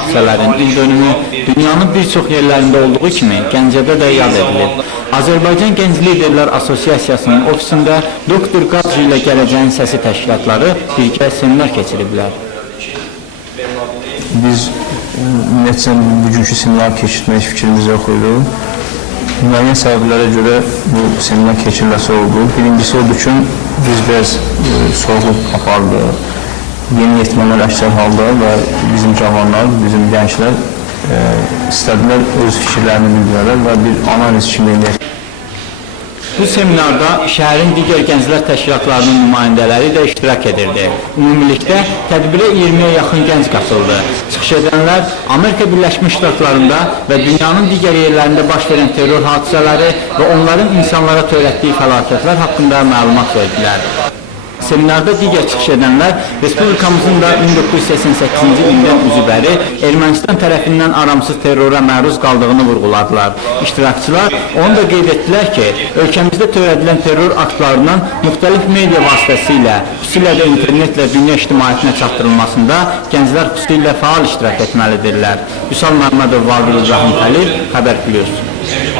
hadisələrin ildönümü dünyanın bir çox yerlərində olduğu kimi Gəncədə də yad edilir. Azərbaycan Gənc Liderlər Asosiasiyasının ofisində Doktor Qadri ilə Gələcəyin Səsi təşkilatları birgə seminar keçiriblər. Biz ümumiyyətlə bugünkü seminar keçirmək fikrimiz yox idi. Müəyyən səbəblərə görə bu seminar keçiriləsi oldu. Birincisi odur ki, biz biraz sorğu apardı. Yeni yetmələr əksər halda və bizim cavanlar, bizim gənclər istədilər öz fikirlərini bildirərlər və bir analiz kimi eləyək. Bu seminarda şəhərin digər gənclər təşkilatlarının nümayəndələri də iştirak edirdi. Ümumilikdə tədbirə 20-yə yaxın gənc qatıldı. Çıxış edənlər Amerika Birləşmiş Ştatlarında və dünyanın digər yerlərində baş verən terror hadisələri və onların insanlara törətdiyi fəlakətlər haqqında məlumat verdilər. Seminarda digər çıxış edənlər Respublikamızın da 1988-ci ildən üzvləri Ermənistan tərəfindən aramsız terrora məruz qaldığını vurğuladılar. İştirakçılar onu da qeyd etdilər ki, ölkəmizdə törədilən terror aktlarının müxtəlif media vasitəsilə, xüsusilə də internetlə dünya ictimaiyyətinə çatdırılmasında gənclər xüsusilə faal iştirak etməlidirlər. Vüsal Məmmədov, Vaqil İbrahim Xəlil, Xəbər Plus.